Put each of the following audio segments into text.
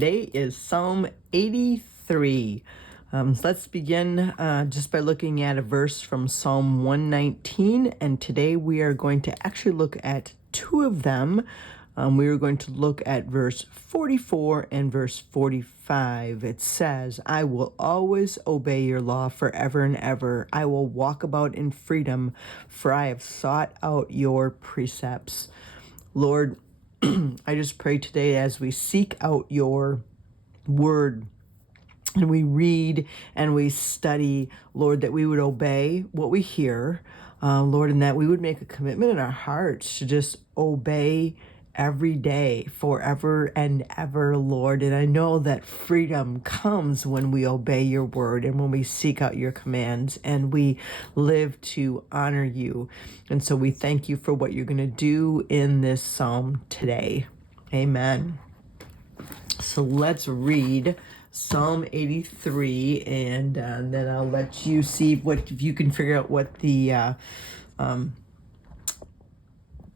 today is Psalm 83. So let's begin just by looking at a verse from Psalm 119. And today we are going to actually look at two of them. We are going to look at verse 44 and verse 45. It says, I will always obey your law forever and ever. I will walk about in freedom, for I have sought out your precepts. Lord, I just pray today as we seek out your word and we read and we study, Lord, that we would obey what we hear, Lord, and that we would make a commitment in our hearts to just obey every day, forever and ever, Lord. And I know that freedom comes when we obey your word and when we seek out your commands and we live to honor you. And so we thank you for what you're going to do in this psalm today. Amen. So let's read Psalm 83, and then I'll let you see if you can figure out what the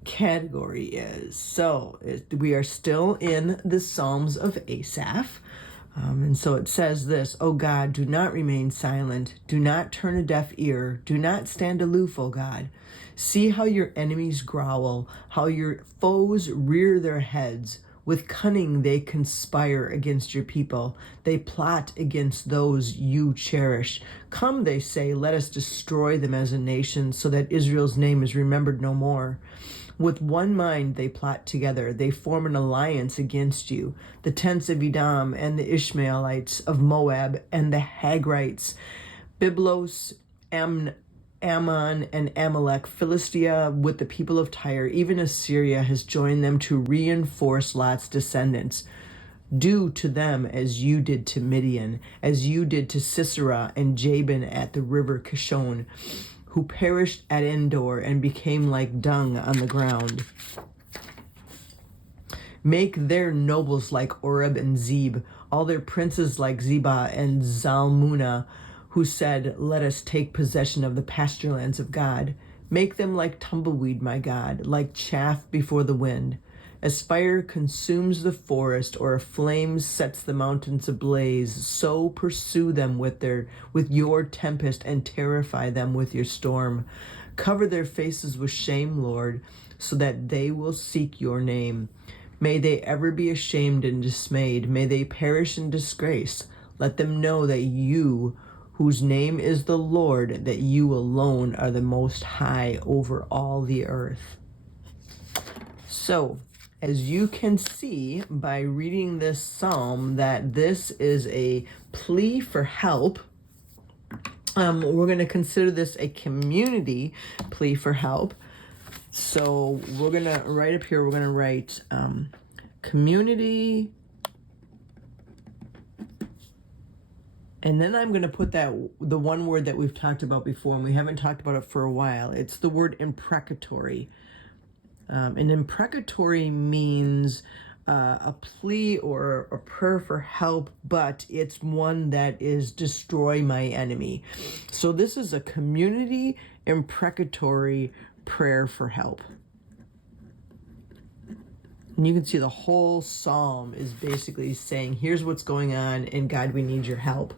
category is. So we are still in the Psalms of Asaph. And so it says this, O God, do not remain silent. Do not turn a deaf ear. Do not stand aloof, O God. See how your enemies growl, how your foes rear their heads. With cunning they conspire against your people. They plot against those you cherish. Come, they say, let us destroy them as a nation, so that Israel's name is remembered no more. With one mind they plot together. They form an alliance against you. The tents of Edom and the Ishmaelites of Moab and the Hagrites, Byblos, Ammon, and Amalek, Philistia with the people of Tyre, even Assyria has joined them to reinforce Lot's descendants. Do to them as you did to Midian, as you did to Sisera and Jabin at the river Kishon, who perished at Endor and became like dung on the ground. Make their nobles like Oreb and Zeb, all their princes like Zebah and Zalmunna, who said, let us take possession of the pasture lands of God. Make them like tumbleweed, my God, like chaff before the wind. As fire consumes the forest, or a flame sets the mountains ablaze, so pursue them with your tempest and terrify them with your storm. Cover their faces with shame, Lord, so that they will seek your name. May they ever be ashamed and dismayed. May they perish in disgrace. Let them know that you, whose name is the Lord, that you alone are the most high over all the earth. So, as you can see by reading this psalm, that this is a plea for help. We're going to consider this a community plea for help. So we're going to, right up here, we're going to write community. And then I'm going to put the one word that we've talked about before, and we haven't talked about it for a while. It's the word imprecatory. And imprecatory means a plea or a prayer for help, but it's one that is destroy my enemy. So this is a community imprecatory prayer for help. And you can see the whole psalm is basically saying, here's what's going on, and God, we need your help.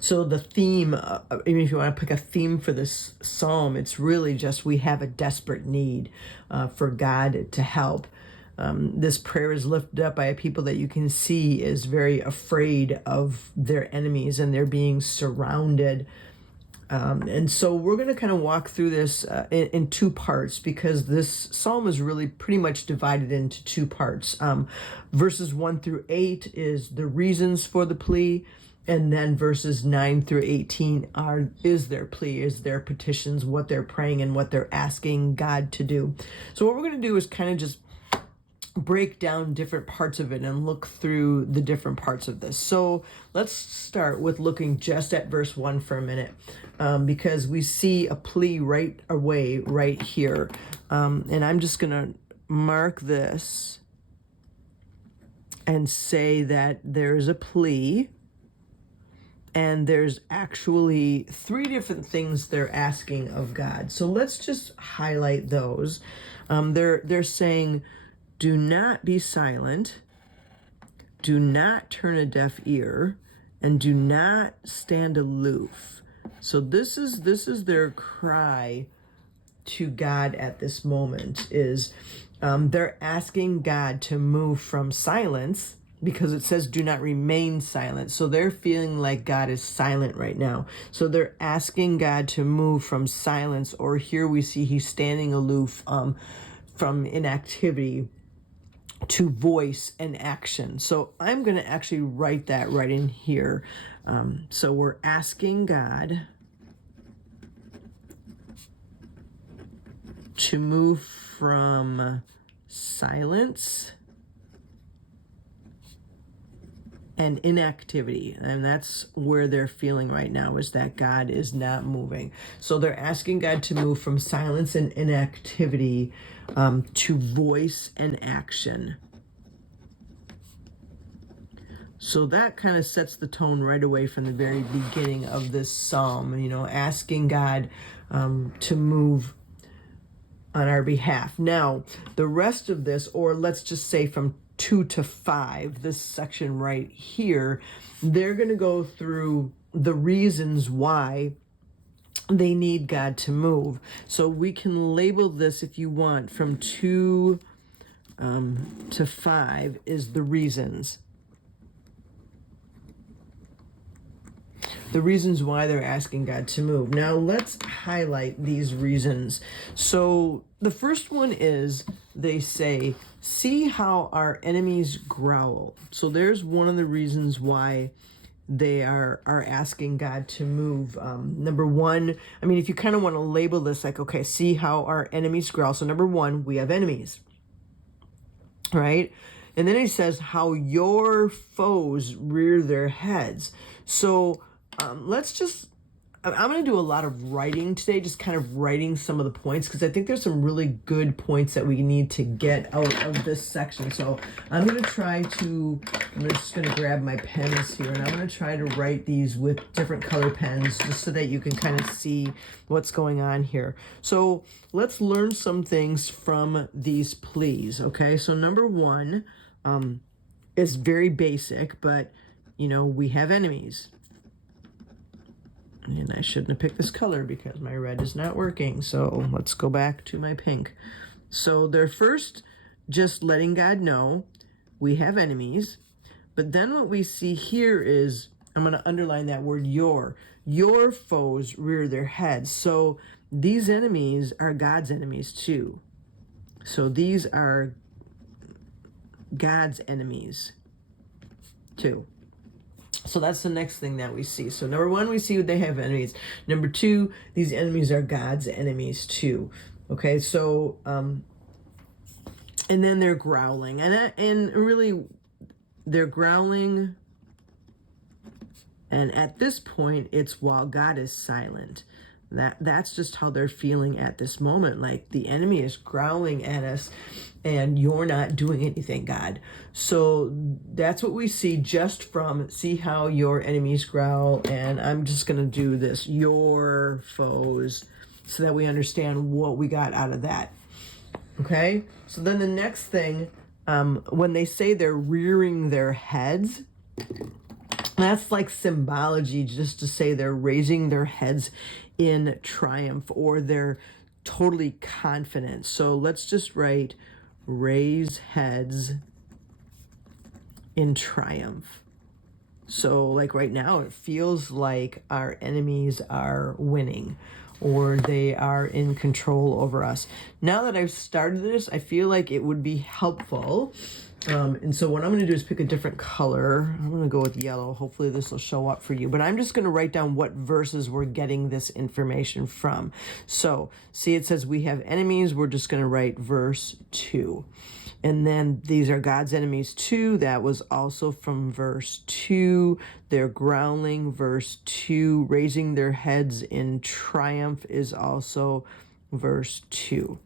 So the theme, if you want to pick a theme for this psalm, it's really just we have a desperate need for God to help. This prayer is lifted up by a people that you can see is very afraid of their enemies and they're being surrounded. And so we're going to kind of walk through this in two parts, because this psalm is really pretty much divided into two parts. Verses 1 through 8 is the reasons for the plea. And then verses 9 through 18 is their plea, is their petitions, what they're praying and what they're asking God to do. So what we're going to do is kind of just break down different parts of it and look through the different parts of this. So let's start with looking just at verse 1 for a minute, because we see a plea right away right here. And I'm just going to mark this and say that there is a plea. And there's actually three different things they're asking of God. So let's just highlight those. They're saying, do not be silent. do not turn a deaf ear and do not stand aloof. So this is their cry to God at this moment, is they're asking God to move from silence, because it says do not remain silent. So they're feeling like God is silent right now. So they're asking God to move from silence, or here we see he's standing aloof from inactivity, to voice and action. So I'm going to actually write that right in here. So we're asking God to move from silence and inactivity. And that's where they're feeling right now, is that God is not moving. So they're asking God to move from silence and inactivity to voice and action. So that kind of sets the tone right away from the very beginning of this psalm, asking God to move on our behalf. Now, the rest of this, or let's just say from 2 to 5, this section right here, they're going to go through the reasons why they need God to move. So we can label this, if you want, from 2 to 5 is the reasons. The reasons why they're asking God to move. Now let's highlight these reasons. So the first one is, they say, see how our enemies growl. So there's one of the reasons why they are asking God to move. Number one, I mean, if you kind of want to label this like, okay, see how our enemies growl. So number one, we have enemies, right? And then he says how your foes rear their heads. So I'm going to do a lot of writing today, just kind of writing some of the points, because I think there's some really good points that we need to get out of this section. So I'm just going to grab my pens here, and I'm going to try to write these with different color pens, just so that you can kind of see what's going on here. So let's learn some things from these pleas, okay? So number one is very basic, but, we have enemies. And I shouldn't have picked this color because my red is not working. So let's go back to my pink. So they're first just letting God know we have enemies. But then what we see here is, I'm going to underline that word your foes rear their heads. So these enemies are God's enemies too. So these are God's enemies too. So that's the next thing that we see. So number one, we see they have enemies. Number two, these enemies are God's enemies too. Okay, so and then they're growling, and really they're growling. And at this point, it's while God is silent. That's just how they're feeling at this moment. Like the enemy is growling at us and you're not doing anything, God. So that's what we see just from see how your enemies growl. And I'm just going to do this, your foes, so that we understand what we got out of that. Okay. So then the next thing, when they say they're rearing their heads, that's like symbology, just to say they're raising their heads in triumph, or they're totally confident. So let's just write raise heads in triumph. So like right now, it feels like our enemies are winning, or they are in control over us. Now that I've started this, I feel like it would be helpful. And so what I'm going to do is pick a different color. I'm going to go with yellow. Hopefully this will show up for you. But I'm just going to write down what verses we're getting this information from. So see, it says we have enemies. We're just going to write verse 2. And then these are God's enemies too. That was also from verse 2. They're growling, verse 2. Raising their heads in triumph is also verse 2.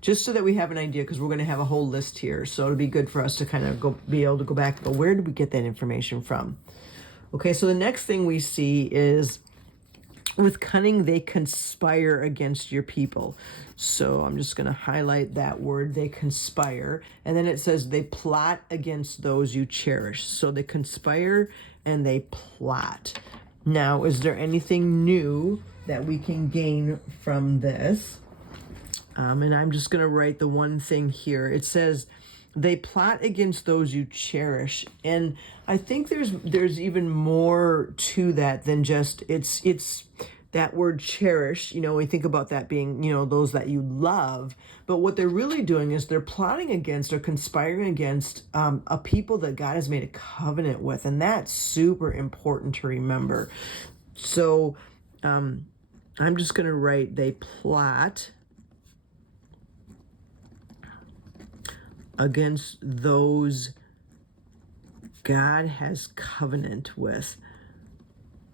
Just so that we have an idea, because we're going to have a whole list here. So it'll be good for us to kind of be able to go back and go, where did we get that information from? Okay, so the next thing we see is With cunning, they conspire against your people. So I'm just going to highlight that word, they conspire. And then it says they plot against those you cherish. So they conspire and they plot. Now, is there anything new that we can gain from this? And I'm just going to write the one thing here. It says, they plot against those you cherish. And I think there's even more to that than just it's that word cherish. We think about that being, those that you love. But what they're really doing is they're plotting against or conspiring against a people that God has made a covenant with. And that's super important to remember. So I'm just going to write, they plot against those God has covenant with.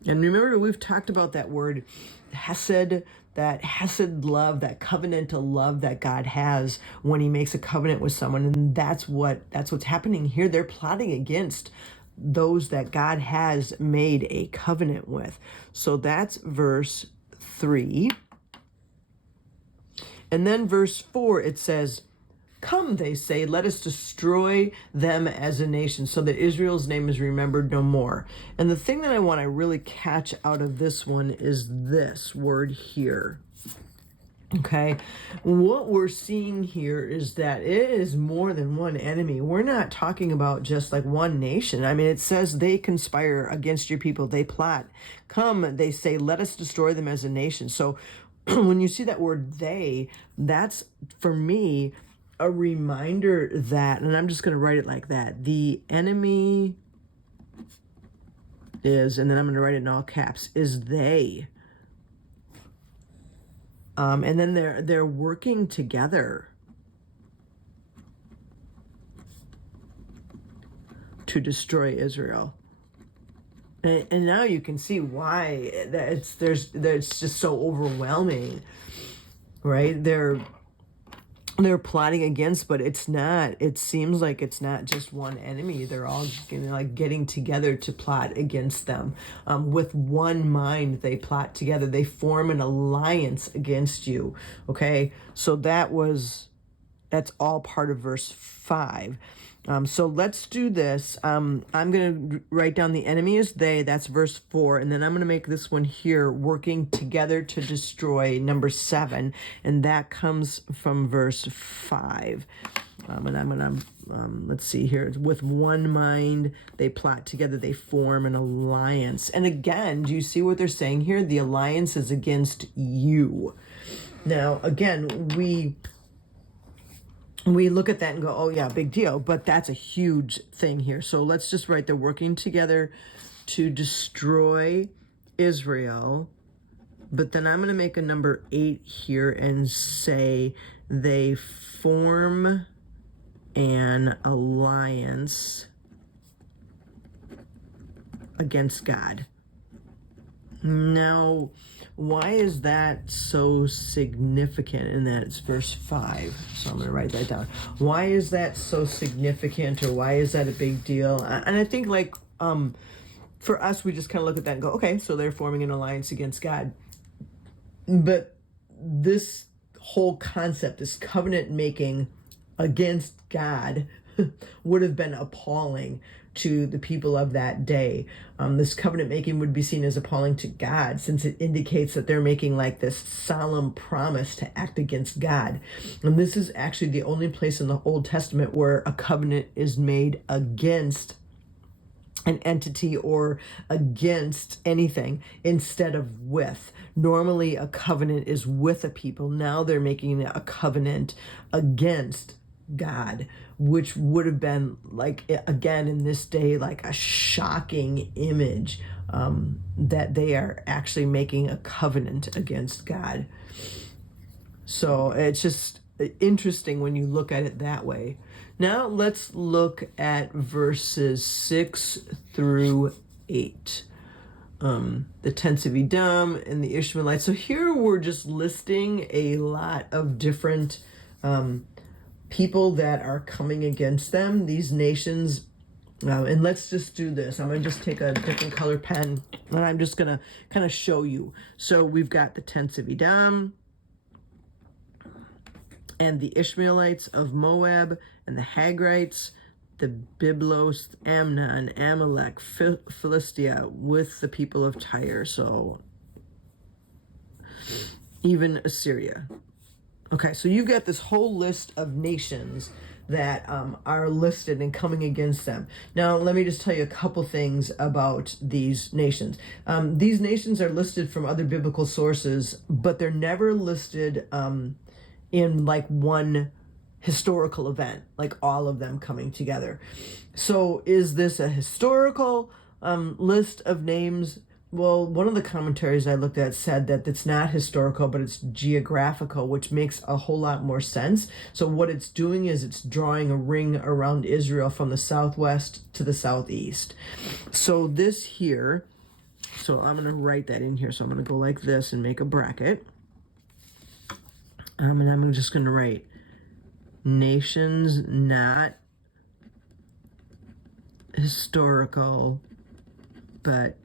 And remember, we've talked about that word hesed, that hesed love, that covenantal love that God has when he makes a covenant with someone. And that's what's happening here. They're plotting against those that God has made a covenant with. So that's verse 3. And then verse 4, it says, come, they say, let us destroy them as a nation so that Israel's name is remembered no more. And the thing that I want to really catch out of this one is this word here. Okay, what we're seeing here is that it is more than one enemy. We're not talking about just like one nation. I mean, it says they conspire against your people. They plot. Come, they say, let us destroy them as a nation. So when you see that word they, that's for me a reminder that, and I'm just going to write it like that, the enemy is, and then I'm going to write it in all caps, is they. And then they're working together to destroy Israel. And now you can see why it's just so overwhelming, right? They're plotting against, but it's not. It seems like it's not just one enemy. They're all getting together to plot against them. With one mind, they plot together. They form an alliance against you. Okay, so that's all part of verse 5. So let's do this. I'm going to write down the enemy is they, that's verse 4. And then I'm going to make this one here, working together to destroy, number 7. And that comes from verse 5. And I'm going to, let's see here. With one mind, they plot together, they form an alliance. And again, do you see what they're saying here? The alliance is against you. Now, again, we look at that and go, oh yeah, big deal. But that's a huge thing here. So let's just write they're working together to destroy Israel. But then I'm going to make a number 8 here and say they form an alliance against God. Now, why is that so significant in that it's verse 5? So I'm going to write that down. Why is that so significant, or why is that a big deal? And I think for us, we just kind of look at that and go, okay, so they're forming an alliance against God. But this whole concept, this covenant making against God would have been appalling to the people of that day. This covenant making would be seen as appalling to God, since it indicates that they're making like this solemn promise to act against God. And this is actually the only place in the Old Testament where a covenant is made against an entity or against anything instead of with. Normally a covenant is with a people. Now they're making a covenant against God, which would have been, like, again, in this day, like a shocking image, that they are actually making a covenant against God. So it's just interesting when you look at it that way. Now let's look at verses 6 through 8. The tents of Edom and the Ishmaelites. So here we're just listing a lot of different people that are coming against them. These nations And let's just do this. I'm going to just take a different color pen, and I'm just going to kind of show you. So we've got the tents of Edom, and the Ishmaelites of Moab, and the Hagrites, the Byblos, Ammon, Amalek, Philistia, with the people of Tyre. So even Assyria. Okay, so you've got this whole list of nations that are listed and coming against them. Now, let me just tell you a couple things about these nations. These nations are listed from other biblical sources, but they're never listed in like one historical event, like all of them coming together. So is this a historical list of names? Well, one of the commentaries I looked at said that it's not historical, but it's geographical, which makes a whole lot more sense. So what it's doing is it's drawing a ring around Israel from the southwest to the southeast. So this here, so I'm going to write that in here. So I'm going to go like this and make a bracket. And I'm just going to write nations not historical, but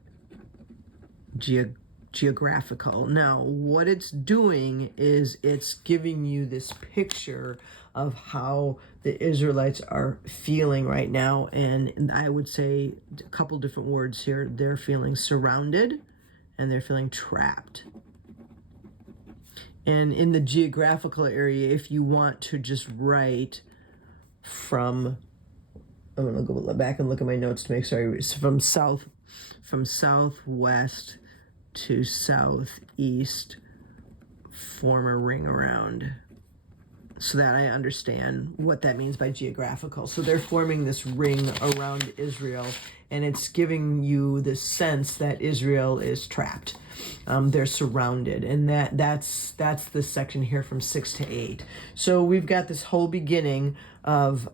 geographical. Now, what it's doing is it's giving you this picture of how the Israelites are feeling right now. And I would say a couple different words here. They're feeling surrounded and they're feeling trapped. And in the geographical area, if you want to just write from, I'm going to go back and look at my notes to make sure it's from southwest to southeast, form a ring around, so that I understand what that means by geographical. So they're forming this ring around Israel, and it's giving you the sense that Israel is trapped. They're surrounded, and that's the section here from 6 to 8. So we've got this whole beginning of,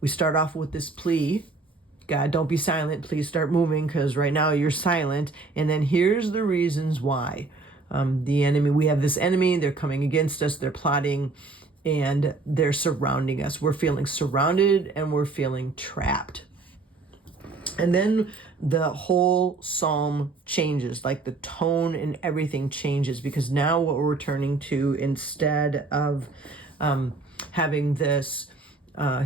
we start off with this plea. God, don't be silent. Please start moving, because right now you're silent. And then here's the reasons why. The enemy, we have this enemy, they're coming against us, they're plotting, and they're surrounding us. We're feeling surrounded and we're feeling trapped. And then the whole psalm changes, like the tone and everything changes, because now what we're turning to, instead of having this,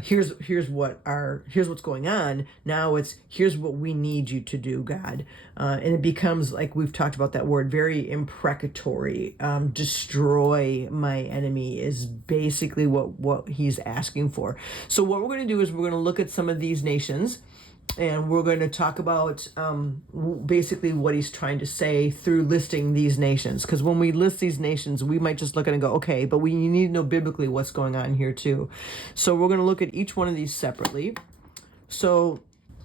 here's what's going on. Now it's, here's what we need you to do, God. And it becomes, like we've talked about that word, very imprecatory. Destroy my enemy is basically what he's asking for. So what we're going to do is we're going to look at some of these nations, and we're going to talk about basically what he's trying to say through listing these nations. Because when we list these nations, we might just look at it and go, okay, but we need to know biblically what's going on here too. So we're going to look at each one of these separately. So,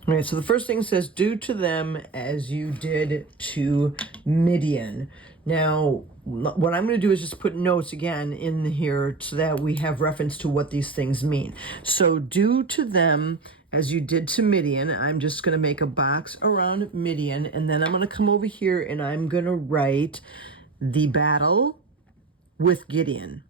all right, so the first thing says, do to them as you did to Midian. Now, what I'm going to do is just put notes again in here so that we have reference to what these things mean. So do to them as you did to Midian. I'm just going to make a box around Midian, and then I'm going to come over here and I'm going to write the battle with Gideon.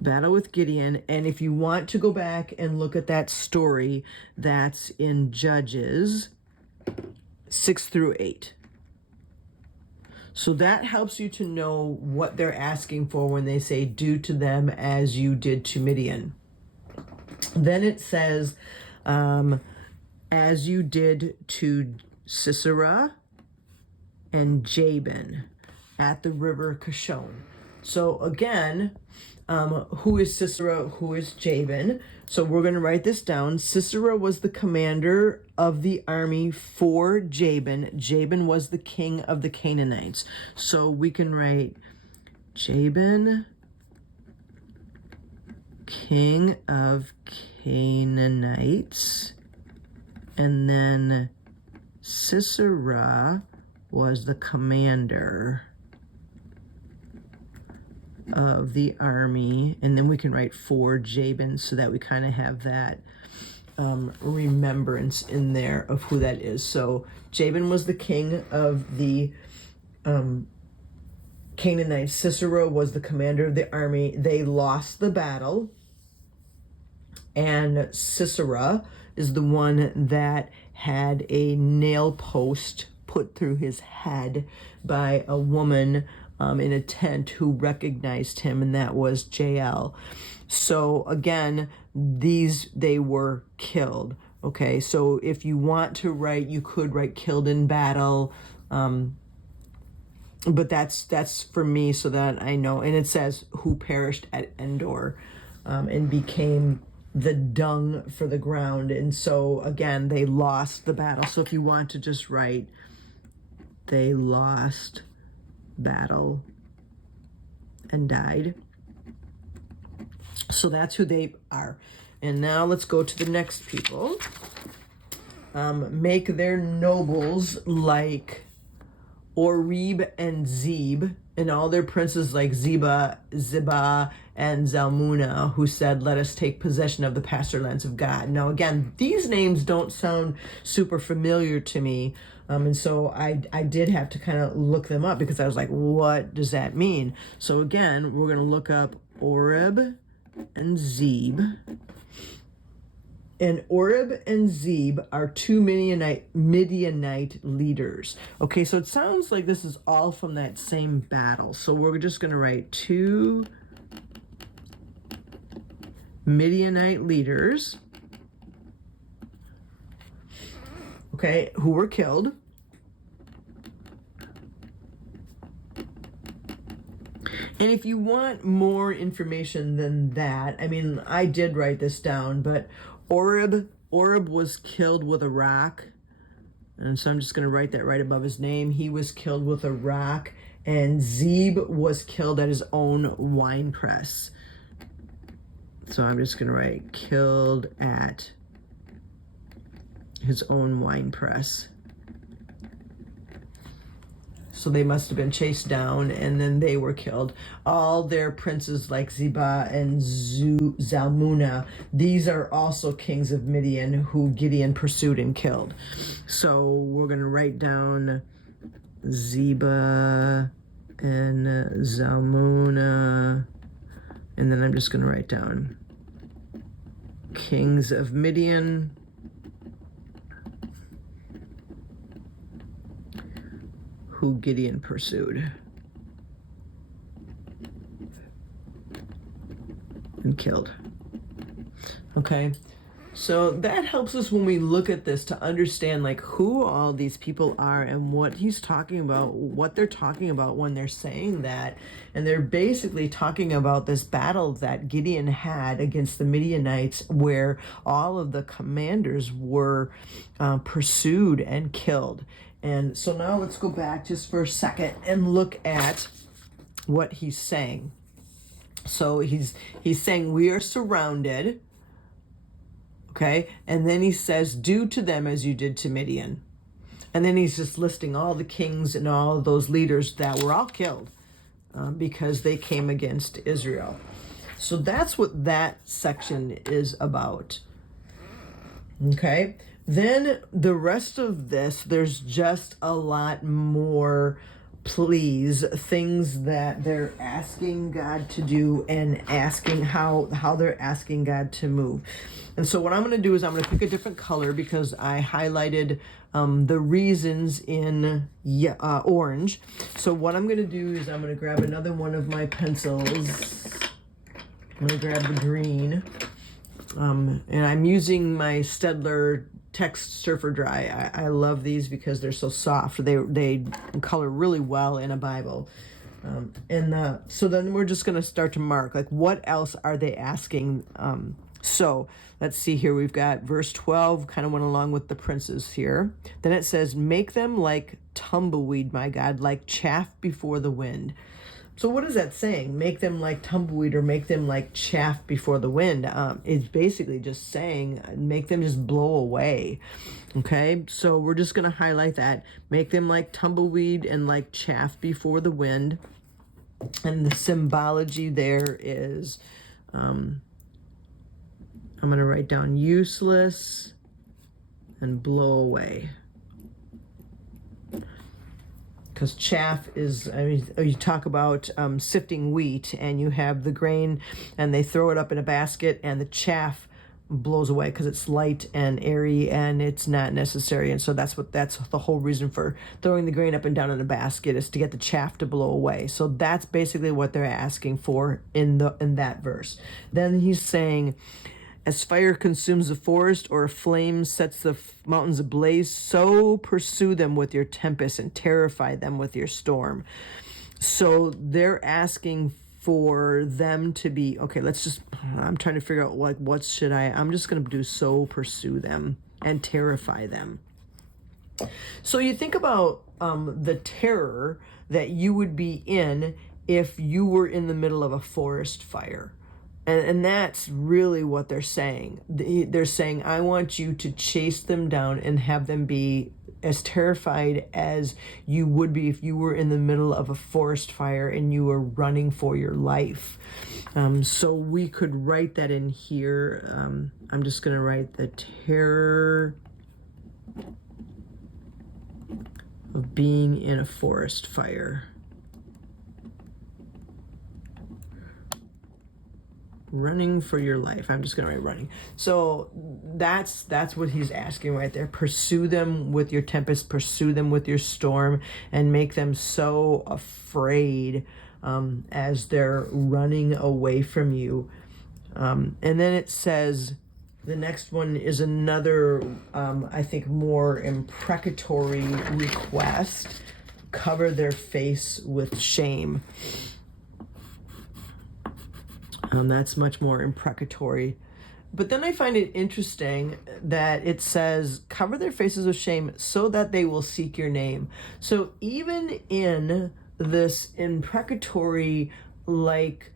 Battle with Gideon. And if you want to go back and look at that story, that's in Judges 6 through 8. So that helps you to know what they're asking for when they say, do to them as you did to Midian. Then it says, as you did to Sisera and Jabin at the river Kishon. So again, who is Sisera? Who is Jabin? So we're going to write this down. Sisera was the commander of the army for Jabin. Jabin was the king of the Canaanites. So we can write Jabin, king of Canaanites. And then Sisera was the commander of the army, and then we can write for Jabin so that we kind of have that remembrance in there of who that is. So Jabin was the king of the Canaanites. Sisera was the commander of the army. They lost the battle. And Sisera is the one that had a nail post put through his head by a woman in a tent who recognized him, and that was Jael. So again, they were killed. Okay, so if you want to write, you could write killed in battle. But that's for me so that I know. And it says who perished at Endor, and became the dung for the ground. And so again, they lost the battle. So if you want to just write, they lost battle and died. So that's who they are. And now let's go to the next people. Make their nobles like Oreb and Zeb, and all their princes like Ziba, and Zalmunna, who said, let us take possession of the pasture lands of God. Now, again, these names don't sound super familiar to me. And so I did have to kind of look them up because I was like, what does that mean? So again, we're going to look up Oreb and Zeb. And Oreb and Zeb are two Midianite leaders. Okay, so it sounds like this is all from that same battle. So we're just going to write two Midianite leaders, okay, who were killed. And if you want more information than that, I mean, I did write this down, but Oreb was killed with a rock. And so I'm just going to write that right above his name. He was killed with a rock. And Zeb was killed at his own wine press. So I'm just going to write killed at his own wine press. So they must have been chased down, and then they were killed. All their princes like Ziba and Zalmunna, these are also kings of Midian who Gideon pursued and killed. So we're going to write down Ziba and Zalmunna, and then I'm just going to write down kings of Midian who Gideon pursued and killed. Okay, so that helps us when we look at this to understand like who all these people are and what he's talking about, what they're talking about when they're saying that. And they're basically talking about this battle that Gideon had against the Midianites, where all of the commanders were pursued and killed. And so now let's go back just for a second and look at what he's saying. So he's saying we are surrounded, okay? And then he says, do to them as you did to Midian. And then he's just listing all the kings and all those leaders that were all killed because they came against Israel. So that's what that section is about, okay? Then the rest of this, there's just a lot more pleas, things that they're asking God to do and asking how they're asking God to move. And so what I'm going to do is I'm going to pick a different color because I highlighted the reasons in orange. So what I'm going to do is I'm going to grab another one of my pencils. I'm going to grab the green. And I'm using my Staedtler Text Surfer Dry. I love these because they're so soft. They color really well in a Bible. So then we're just going to start to mark, like, what else are they asking? So let's see here. We've got verse 12, kind of went along with the princes here. Then it says, make them like tumbleweed, my God, like chaff before the wind. So what is that saying? Make them like tumbleweed or make them like chaff before the wind. It's basically just saying make them just blow away. Okay, so we're just going to highlight that. Make them like tumbleweed and like chaff before the wind. And the symbology there is, I'm going to write down useless and blow away. Because chaff is, I mean, you talk about sifting wheat and you have the grain and they throw it up in a basket and the chaff blows away because it's light and airy and it's not necessary. And so that's the whole reason for throwing the grain up and down in a basket, is to get the chaff to blow away. So that's basically what they're asking for in that verse. Then he's saying, as fire consumes the forest, or a flame sets the mountains ablaze, so pursue them with your tempest and terrify them with your storm. So they're asking for them to be, okay, I'm trying to figure out I'm just going to do, so pursue them and terrify them. So you think about the terror that you would be in if you were in the middle of a forest fire. And that's really what they're saying. They're saying, I want you to chase them down and have them be as terrified as you would be if you were in the middle of a forest fire and you were running for your life. So we could write that in here. I'm just going to write the terror of being in a forest fire. Running for your life. I'm just going to write running. So that's what he's asking right there. Pursue them with your tempest, pursue them with your storm, and make them so afraid as they're running away from you. And then it says, the next one is another, I think, more imprecatory request. Cover their face with shame. That's much more imprecatory. But then I find it interesting that it says, cover their faces with shame so that they will seek your name. So even in this imprecatory, like,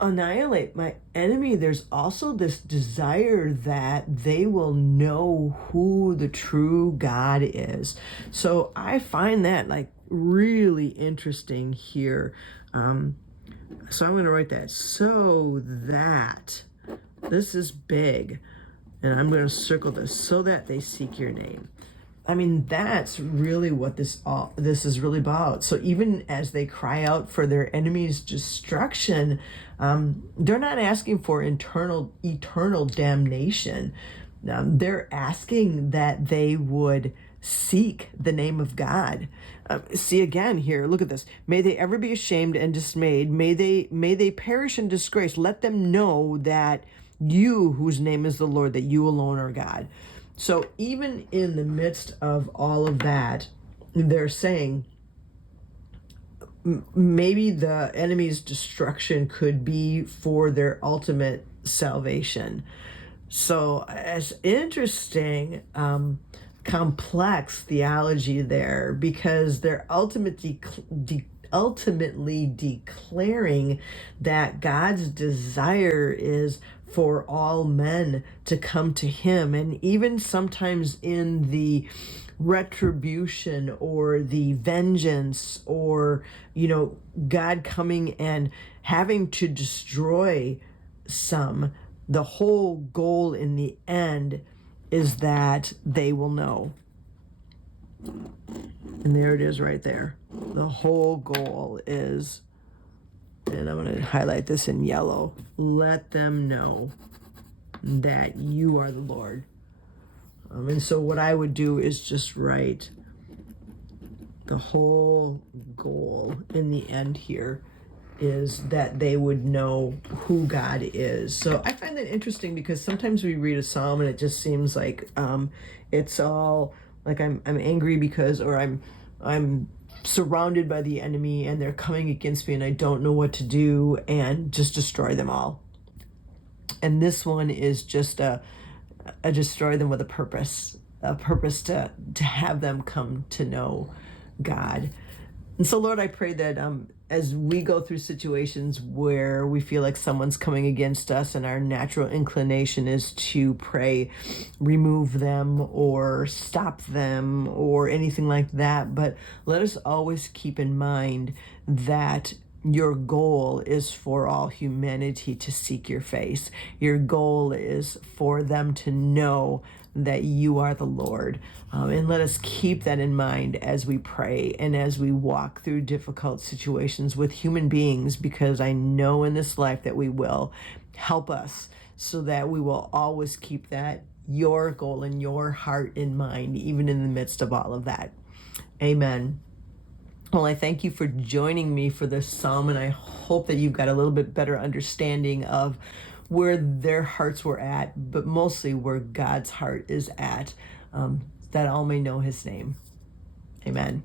annihilate my enemy, there's also this desire that they will know who the true God is. So I find that, like, really interesting here. So I'm going to write that, so that, this is big, and I'm going to circle this, so that they seek your name. I mean, that's really what this is really about. So even as they cry out for their enemy's destruction, they're not asking for eternal damnation. They're asking that they would seek the name of God. See again here, look at this. May they ever be ashamed and dismayed. May they perish in disgrace. Let them know that you, whose name is the Lord, that you alone are God. So even in the midst of all of that, they're saying maybe the enemy's destruction could be for their ultimate salvation. So it's interesting, complex theology there, because they're ultimately declaring that God's desire is for all men to come to him. And even sometimes in the retribution or the vengeance, or, God coming and having to destroy some, the whole goal in the end is that they will know. And there it is right there. The whole goal is, and I'm going to highlight this in yellow, let them know that you are the Lord. And so what I would do is just write the whole goal in the end here is that they would know who God is. So I find that interesting, because sometimes we read a psalm and it just seems like it's all like I'm angry because, or I'm surrounded by the enemy and they're coming against me and I don't know what to do, and just destroy them all. And this one is just a destroy them with a purpose to have them come to know God. And so, Lord, I pray that as we go through situations where we feel like someone's coming against us and our natural inclination is to pray, remove them or stop them or anything like that, but let us always keep in mind that your goal is for all humanity to seek your face. Your goal is for them to know that you are the Lord. And let us keep that in mind as we pray and as we walk through difficult situations with human beings, because I know in this life that we will. Help us so that we will always keep that, your goal and your heart in mind, even in the midst of all of that. Amen. Well, I thank you for joining me for this psalm, and I hope that you've got a little bit better understanding of where their hearts were at, but mostly where God's heart is at, that all may know his name. Amen.